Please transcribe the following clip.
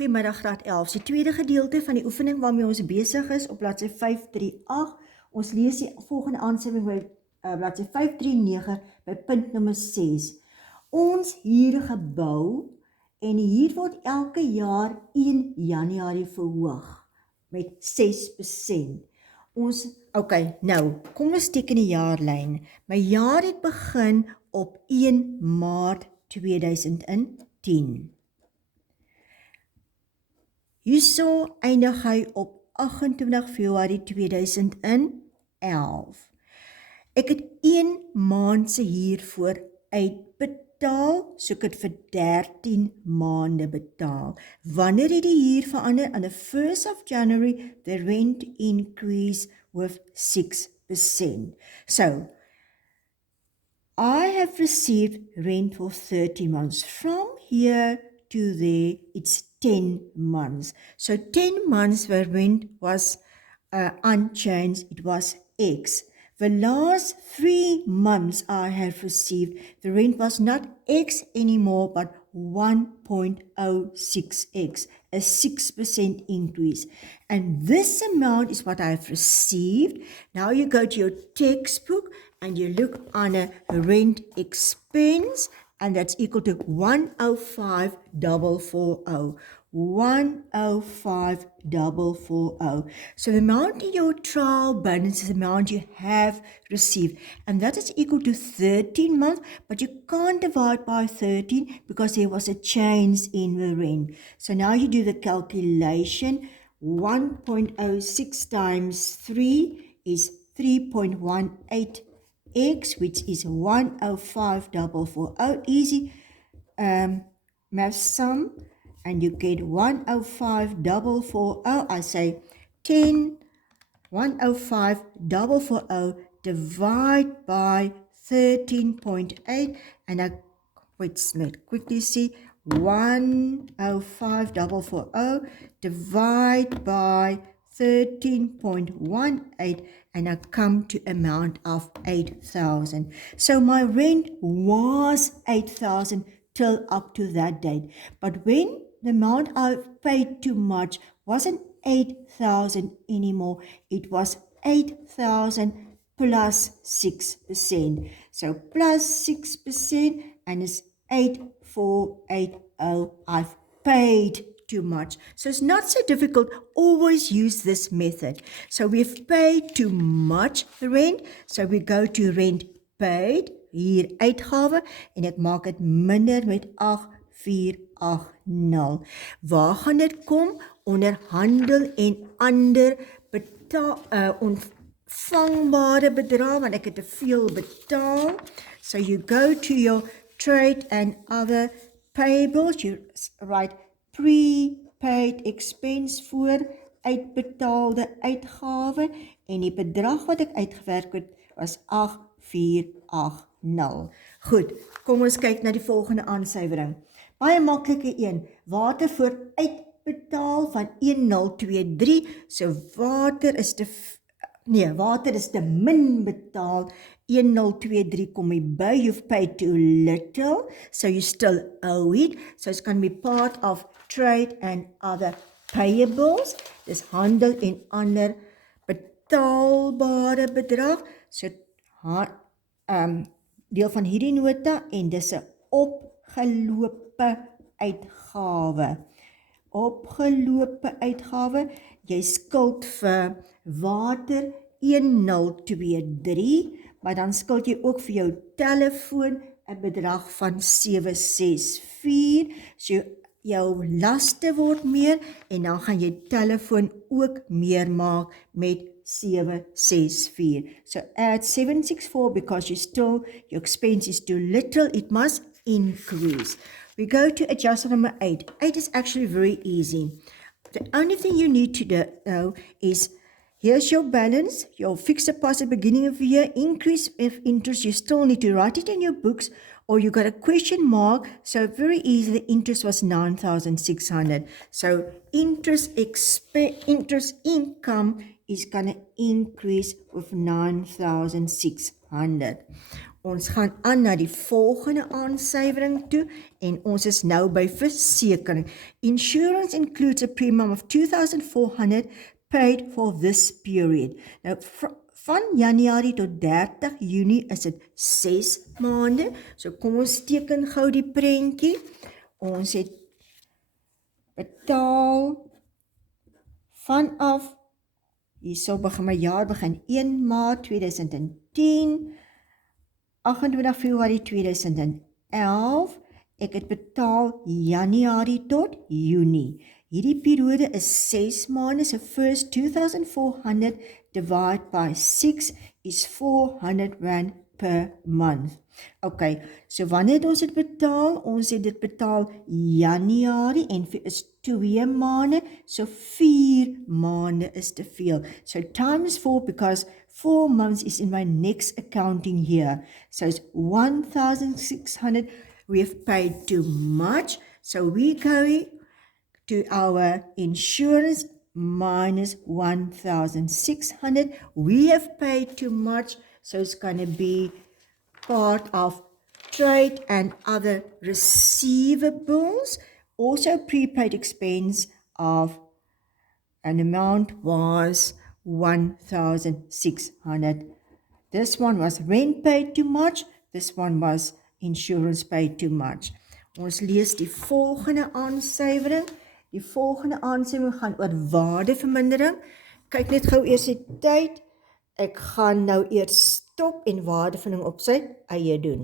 Goeiemiddag graad 11. Die tweede gedeelte van die oefening waarmee ons besig is op bladsy 538. Ons lees die volgende aanskrywing by bladsy 539 by punt nommer 6. Ons huur gebou en die huur word elke jaar 1 Januarie verhoog met 6%. Nou, kom ons teken die jaarlyn. My jaar het begin op 1 Maart 2010. Hierso eindig hy op 28 Februarie 2011. Ek het 1 maand se huur vooruitbetaal, so ek het vir 13 maande betaal. Wanneer het die huur verander? On the 1st of January, the rent increased with 6%. So, I have received rent for 30 months. From here to there, it's 10 months. So 10 months where rent was unchanged, it was X. The last 3 months I have received, the rent was not X anymore, but 1.06X, a 6% increase. And this amount is what I've received. Now you go to your textbook and you look on a rent expense, and that's equal to 105,440. 105,440. So the amount in your trial balance is the amount you have received, and that is equal to 13 months, but you can't divide by 13 because there was a change in the rent. So now you do the calculation. 1.06 times 3 is 3.18x, which is 105,440. Easy math sum, and you get 105,440. I say 105,440 divide by 13.8, and let's quickly see. 105,440 divide by 13.18, and I come to amount of 8,000. So my rent was 8,000 till up to that date. But when the amount I paid too much wasn't 8,000 anymore, it was 8,000 plus 6%. So plus 6%, and it's 8,480. I've paid too much. So it's not so difficult. Always use this method. So we've paid too much rent. So we go to rent paid, hier uitgawe, en ek maak dit minder met 8480. Waar gaan dit kom? Onder handel en ander ontvangbare bedrag, want ek het te veel betaal. So you go to your trade and other payables, you write prepaid expense voor uitbetaalde uitgawe, en die bedrag wat ek uitgewerk het was 8480. Goed, kom ons kyk na die volgende aansuiwering. Baie maklike een, water vooruitbetaal van 1023, so water is te min betaal. 1023 kom jy by, you've paid too little, so you still owe it. So it's going to be part of trade and other payables. Dis handel en ander betaalbare bedrag. So deel van hierdie nota, en dis 'n opgelope uitgawe. Opgelope uitgawe, jy skuld vir water 1023, maar dan skuld jy ook vir jou telefoon 'n bedrag van 764. So jou laste word meer, en dan gaan jy telefoon ook meer maak met 764. So add 764 because your expense is too little, it must increase. We go to adjustment number 8. 8 is actually very easy. The only thing you need to know is, here's your balance, your fixed deposit beginning of the year, increase of interest. You still need to write it in your books, or you got a question mark. So very easy, the interest was 9,600. So interest income is going to increase with 9,600. Ons gaan aan na die volgende aansuiwering toe en ons is nou by versekering. Insurance includes a premium of 2,400 paid for this period. Nou van Januarie tot 30 Junie is dit 6 maande. So kom ons teken gou die prentjie. Ons het betaal vanaf, hierso begin my jaar begin 1 Maart 2010, 28 Februarie 2011, ek het betaal Januarie tot Junie. Hierdie periode is 6 maande, so first 2,400 divided by 6 is 400 rand per month. Ok, so wanneer het ons dit betaal? Ons het dit betaal Januarie en is 2 maande, so 4 maande is te veel. So times 4 because 4 months is in my next accounting year. So it's 1,600. We have paid too much. So we go to our insurance minus 1,600. We have paid too much. So it's going to be part of trade and other receivables. Also prepaid expense of an amount was 1,600. This one was rent paid too much. This one was insurance paid too much. Ons lees die volgende aansuiwering. Die volgende aansuiwering gaan oor waardevermindering. Kyk net gou eers die tyd. Ek gaan nou eers stop en waardevermindering op sy eie doen.